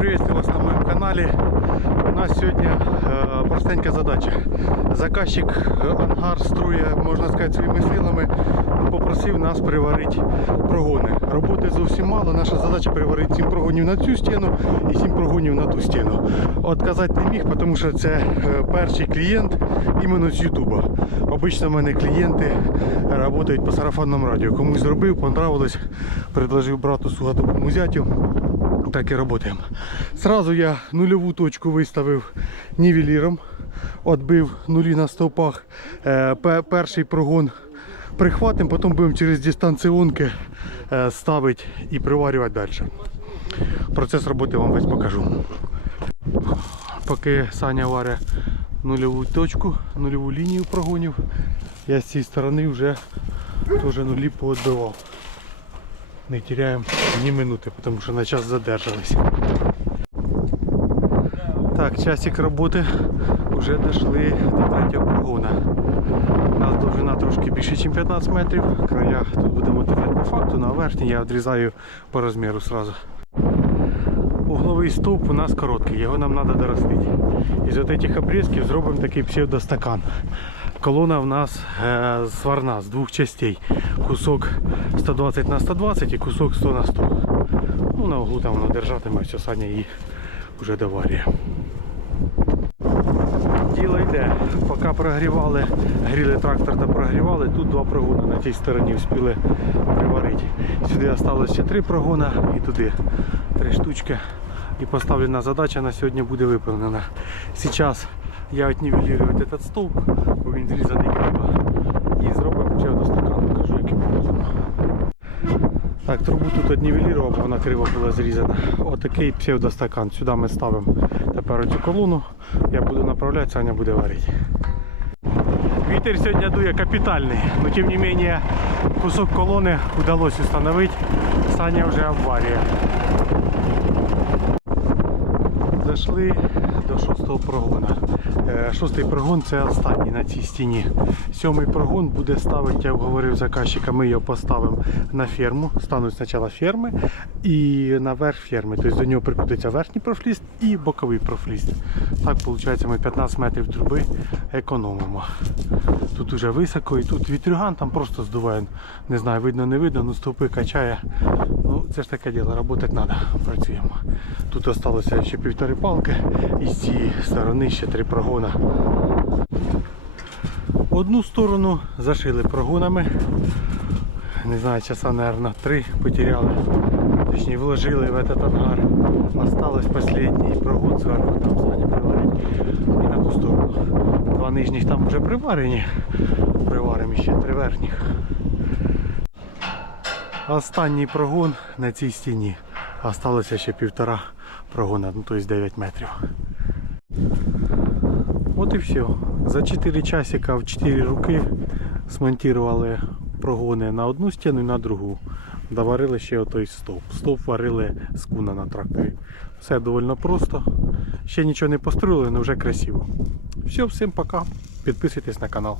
приветствую вас на моем канале. У нас сегодня э, простенька задача. Заказчик э, ангар строє, можна сказати, своїми силами, попросив нас приварити прогони. Роботи зовсім мало. Наша задача приварити 7 прогонів на цю стіну і 7 прогонів на ту стіну. Отказати не міг, тому що це е, перший клієнт іменно з Ютуба. Обично в мене клієнти працюють по сарафанному радіо. Комусь зробив, понравилось, предложив брату сугатовому зятю. Так і працюємо. Сразу я нульову точку виставив нівеліром. Отбив нулі на стовпах. Е, перший прогон прихватимо, потім будемо через дистанціонки е, ставити і приварювати далі. Процес роботи вам весь покажу. Поки Саня варить нульову точку, нульову лінію прогонів, я з цієї сторони вже теж нулі поотбивав. Не теряємо ні минути, тому що на час задержались. Так, часик роботи вже дійшли до третього прогона. У нас довжина трошки більше, ніж 15 метрів. Края тут будемо дивити по факту, на верхній я відрізаю по розміру сразу. Угловий стовп у нас короткий, його нам треба доростити. Із от цих обрізків зробимо такий псевдостакан. Колона в нас е, сварна з двох частей. Кусок 120 на 120 і кусок 100 на 100. Ну, на углу там воно держатиме, Саня її вже доварює. Діло йде. Поки прогрівали, гріли трактор та прогрівали, тут два прогони на тій стороні встигли приварити. Сюди залишилось ще три прогона і туди три штучки. І поставлена задача на сьогодні буде виконана. Зараз я отнівелірую этот стовп, зрізаний криво. І зробимо псевдостакан, покажу яким образом. Так, трубу тут однівелірував, бо вона криво була зрізана. Отакий псевдостакан. Сюди ми ставимо тепер оцю колону. Я буду направляти, Саня буде варити. Вітер сьогодні дує капітальний, але тим не менше кусок колони вдалося встановити. Саня вже обварює. Зайшли до шостого прогона. Е, Шостий прогон це останній на цій стіні. Сьомий прогон буде ставити, я говорив заказчика, ми його поставимо на ферму. Стануть спочатку ферми і наверх ферми. Тобто до нього прикрутиться верхній профліст і боковий профліст. Так виходить ми 15 метрів труби економимо. Тут уже високо і тут вітрюган там просто здуває. Не знаю, видно, не видно, ну стовпи качає. Це ж таке діло, працювати треба. Працюємо. Тут залишилося ще півтори палки і з цієї сторони ще три прогона. Одну сторону зашили прогонами. Не знаю, часа, мабуть, три потеряли. Точніше, вложили в этот ангар. Осталось последний прогон зверху, там Саня приварить. І на ту сторону. Два нижніх там вже приварені. Приваримо ще три верхніх. Останній прогон на цій стіні. Осталося ще півтора прогона, ну тобто 9 метрів. От і все. За 4 часика в 4 руки смонтували прогони на одну стіну і на другу. Доварили ще отой стовп. Стовп варили з куна на тракторі. Все доволі просто. Ще нічого не построїли, але вже красиво. Все, всім пока. Підписуйтесь на канал.